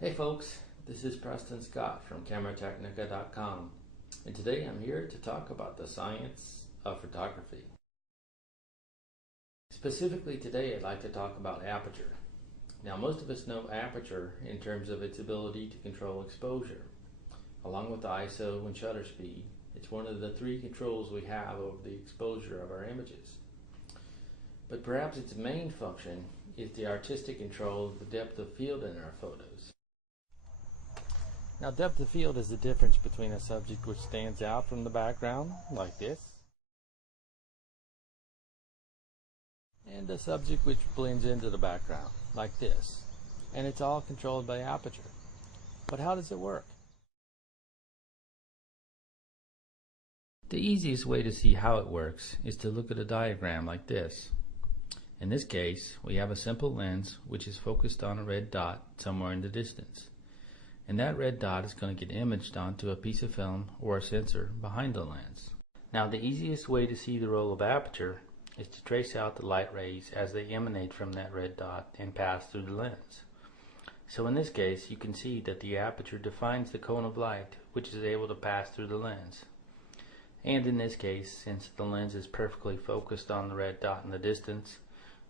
Hey folks, this is Preston Scott from CameraTechnica.com, and today I'm here to talk about the science of photography. Specifically today I'd like to talk about aperture. Now most of us know aperture in terms of its ability to control exposure. Along with the ISO and shutter speed, it's one of the three controls we have over the exposure of our images. But perhaps its main function is the artistic control of the depth of field in our photos. Now, depth of field is the difference between a subject which stands out from the background, like this, and a subject which blends into the background, like this. And it's all controlled by aperture. But how does it work? The easiest way to see how it works is to look at a diagram like this. In this case, we have a simple lens which is focused on a red dot somewhere in the distance. And that red dot is going to get imaged onto a piece of film or a sensor behind the lens. Now the easiest way to see the role of aperture is to trace out the light rays as they emanate from that red dot and pass through the lens. So in this case you can see that the aperture defines the cone of light which is able to pass through the lens. And in this case, since the lens is perfectly focused on the red dot in the distance,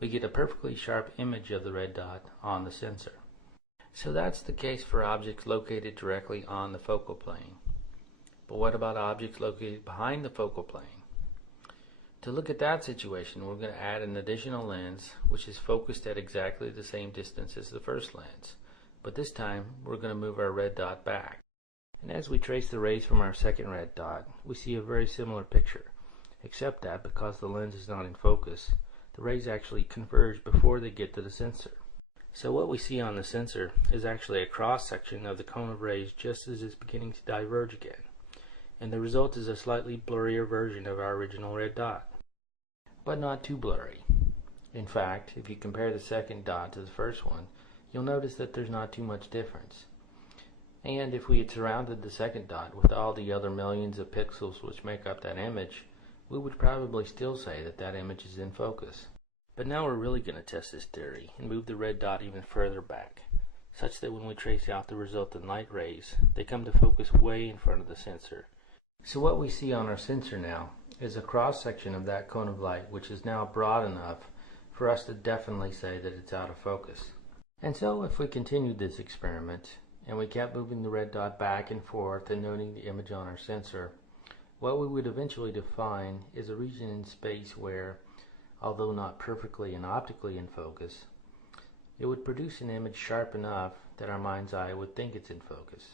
we get a perfectly sharp image of the red dot on the sensor. So that's the case for objects located directly on the focal plane. But what about objects located behind the focal plane? To look at that situation, we're going to add an additional lens which is focused at exactly the same distance as the first lens. But this time we're going to move our red dot back. And as we trace the rays from our second red dot, we see a very similar picture, except that because the lens is not in focus, the rays actually converge before they get to the sensor. So what we see on the sensor is actually a cross-section of the cone of rays just as it's beginning to diverge again. And the result is a slightly blurrier version of our original red dot. But not too blurry. In fact, if you compare the second dot to the first one, you'll notice that there's not too much difference. And if we had surrounded the second dot with all the other millions of pixels which make up that image, we would probably still say that that image is in focus. But now we're really going to test this theory and move the red dot even further back, such that when we trace out the resultant light rays, they come to focus way in front of the sensor. So what we see on our sensor now is a cross-section of that cone of light which is now broad enough for us to definitely say that it's out of focus. And so if we continued this experiment, and we kept moving the red dot back and forth and noting the image on our sensor, what we would eventually define is a region in space where, although not perfectly and optically in focus, it would produce an image sharp enough that our mind's eye would think it's in focus.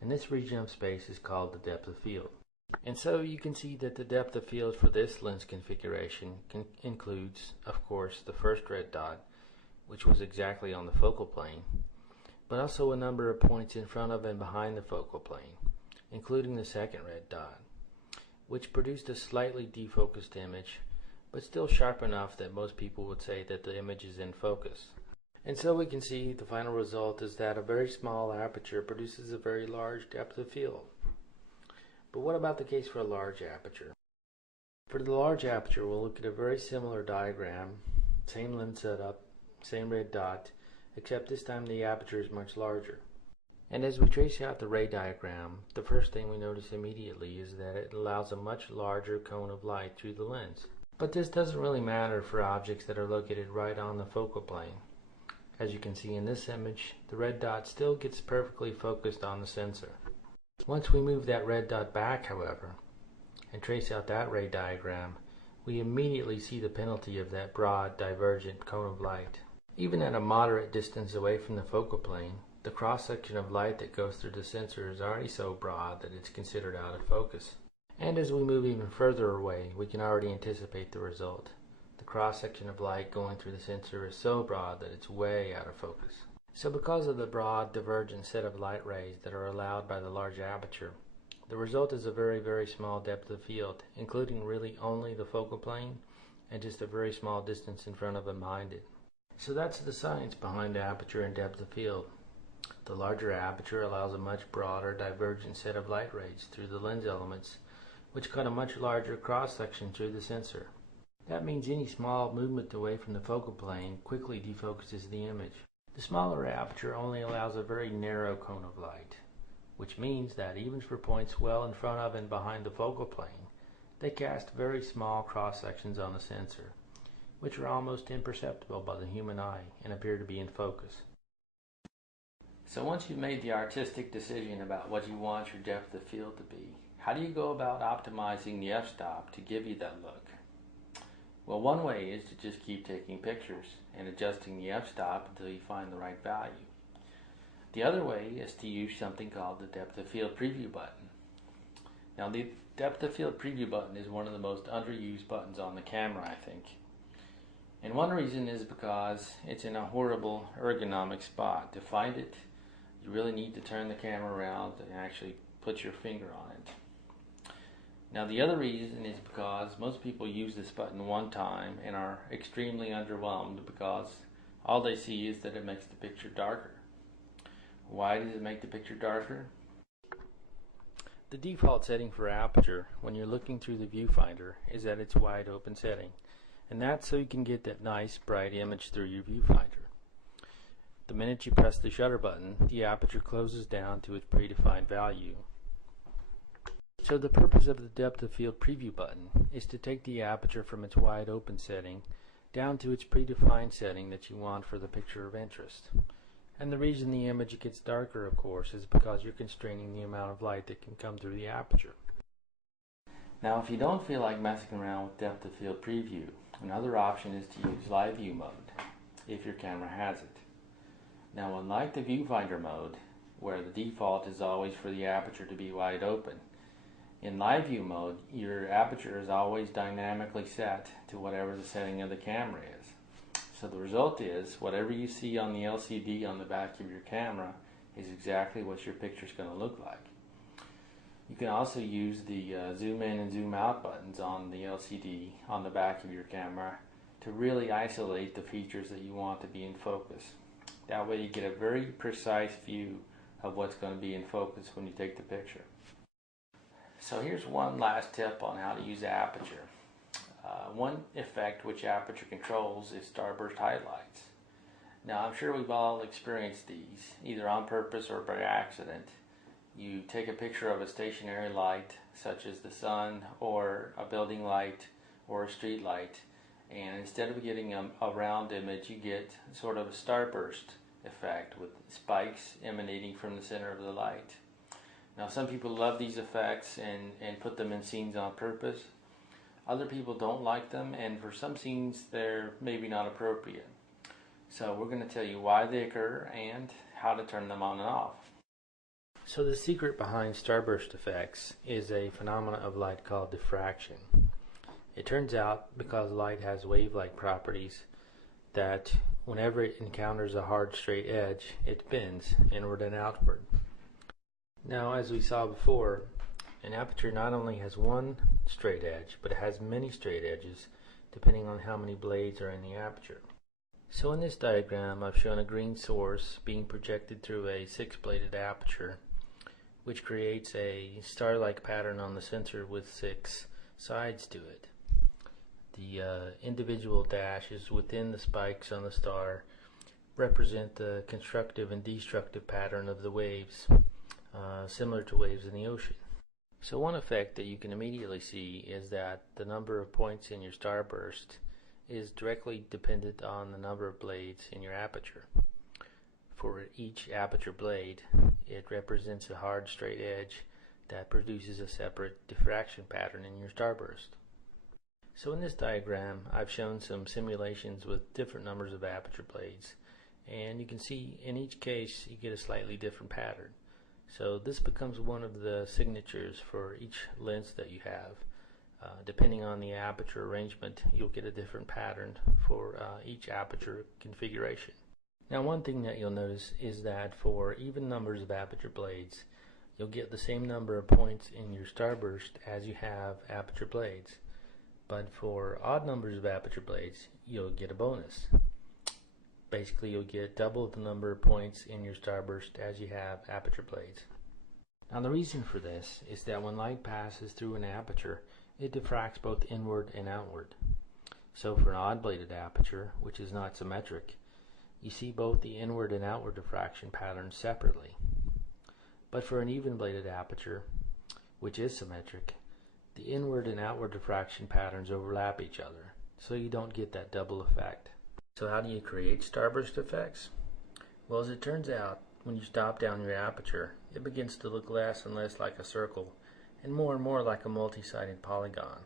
And this region of space is called the depth of field. And so you can see that the depth of field for this lens configuration includes, of course, the first red dot, which was exactly on the focal plane, but also a number of points in front of and behind the focal plane, including the second red dot, which produced a slightly defocused image, but still sharp enough that most people would say that the image is in focus. And so we can see the final result is that a very small aperture produces a very large depth of field. But what about the case for a large aperture? For the large aperture, we'll look at a very similar diagram, same lens setup, same red dot, except this time the aperture is much larger. And as we trace out the ray diagram, the first thing we notice immediately is that it allows a much larger cone of light through the lens. But this doesn't really matter for objects that are located right on the focal plane. As you can see in this image, the red dot still gets perfectly focused on the sensor. Once we move that red dot back, however, and trace out that ray diagram, we immediately see the penalty of that broad, divergent cone of light. Even at a moderate distance away from the focal plane, the cross-section of light that goes through the sensor is already so broad that it's considered out of focus. And as we move even further away, we can already anticipate the result. The cross-section of light going through the sensor is so broad that it's way out of focus. So because of the broad, divergent set of light rays that are allowed by the large aperture, the result is a very, very small depth of field, including really only the focal plane and just a very small distance in front of and behind it. So that's the science behind aperture and depth of field. The larger aperture allows a much broader, divergent set of light rays through the lens elements, which cut a much larger cross-section through the sensor. That means any small movement away from the focal plane quickly defocuses the image. The smaller aperture only allows a very narrow cone of light, which means that even for points well in front of and behind the focal plane, they cast very small cross-sections on the sensor, which are almost imperceptible by the human eye and appear to be in focus. So once you've made the artistic decision about what you want your depth of field to be, how do you go about optimizing the f-stop to give you that look? Well, one way is to just keep taking pictures and adjusting the f-stop until you find the right value. The other way is to use something called the depth of field preview button. Now, the depth of field preview button is one of the most underused buttons on the camera, I think. And one reason is because it's in a horrible ergonomic spot. To find it, you really need to turn the camera around and actually put your finger on it. Now, the other reason is because most people use this button one time and are extremely underwhelmed because all they see is that it makes the picture darker. Why does it make the picture darker? The default setting for aperture when you're looking through the viewfinder is at its wide open setting, and that's so you can get that nice bright image through your viewfinder. The minute you press the shutter button, the aperture closes down to its predefined value. So the purpose of the depth of field preview button is to take the aperture from its wide open setting down to its predefined setting that you want for the picture of interest. And the reason the image gets darker, of course, is because you're constraining the amount of light that can come through the aperture. Now, if you don't feel like messing around with depth of field preview, another option is to use live view mode, if your camera has it. Now, unlike the viewfinder mode, where the default is always for the aperture to be wide open, in live view mode, your aperture is always dynamically set to whatever the setting of the camera is. So the result is, whatever you see on the LCD on the back of your camera is exactly what your picture is going to look like. You can also use the zoom in and zoom out buttons on the LCD on the back of your camera to really isolate the features that you want to be in focus. That way you get a very precise view of what's going to be in focus when you take the picture. So here's one last tip on how to use aperture. One effect which aperture controls is starburst highlights. Now, I'm sure we've all experienced these, either on purpose or by accident. You take a picture of a stationary light, such as the sun or a building light or a street light, and instead of getting a round image, you get sort of a starburst effect with spikes emanating from the center of the light. Now, some people love these effects and put them in scenes on purpose. Other people don't like them, and for some scenes they're maybe not appropriate. So we're going to tell you why they occur and how to turn them on and off. So the secret behind starburst effects is a phenomenon of light called diffraction. It turns out because light has wave-like properties that whenever it encounters a hard straight edge, it bends inward and outward. Now, as we saw before, an aperture not only has one straight edge, but it has many straight edges depending on how many blades are in the aperture. So in this diagram, I've shown a green source being projected through a 6-bladed aperture, which creates a star-like pattern on the sensor with 6 sides to it. The individual dashes within the spikes on the star represent the constructive and destructive pattern of the waves, similar to waves in the ocean. So one effect that you can immediately see is that the number of points in your starburst is directly dependent on the number of blades in your aperture. For each aperture blade, it represents a hard straight edge that produces a separate diffraction pattern in your starburst. So in this diagram, I've shown some simulations with different numbers of aperture blades, and you can see in each case you get a slightly different pattern. So this becomes one of the signatures for each lens that you have. Depending on the aperture arrangement, you'll get a different pattern for each aperture configuration. Now, one thing that you'll notice is that for even numbers of aperture blades, you'll get the same number of points in your starburst as you have aperture blades. But for odd numbers of aperture blades, you'll get a bonus. Basically, you'll get double the number of points in your starburst as you have aperture blades. Now, the reason for this is that when light passes through an aperture, it diffracts both inward and outward. So for an odd-bladed aperture, which is not symmetric, you see both the inward and outward diffraction patterns separately. But for an even-bladed aperture, which is symmetric, the inward and outward diffraction patterns overlap each other, so you don't get that double effect. So how do you create starburst effects? Well, as it turns out, when you stop down your aperture, it begins to look less and less like a circle and more like a multi-sided polygon.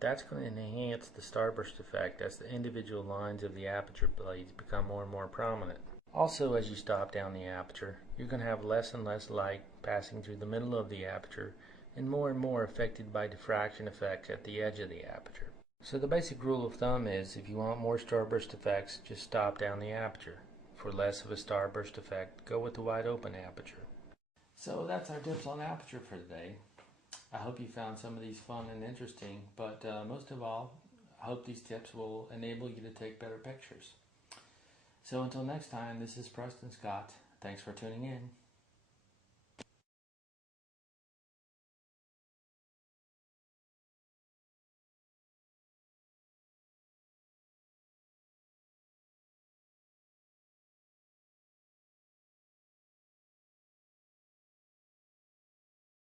That's going to enhance the starburst effect as the individual lines of the aperture blades become more and more prominent. Also, as you stop down the aperture, you're going to have less and less light passing through the middle of the aperture and more affected by diffraction effects at the edge of the aperture. So the basic rule of thumb is, if you want more starburst effects, just stop down the aperture. For less of a starburst effect, go with the wide open aperture. So that's our tips on aperture for today. I hope you found some of these fun and interesting, but most of all, I hope these tips will enable you to take better pictures. So until next time, this is Preston Scott. Thanks for tuning in.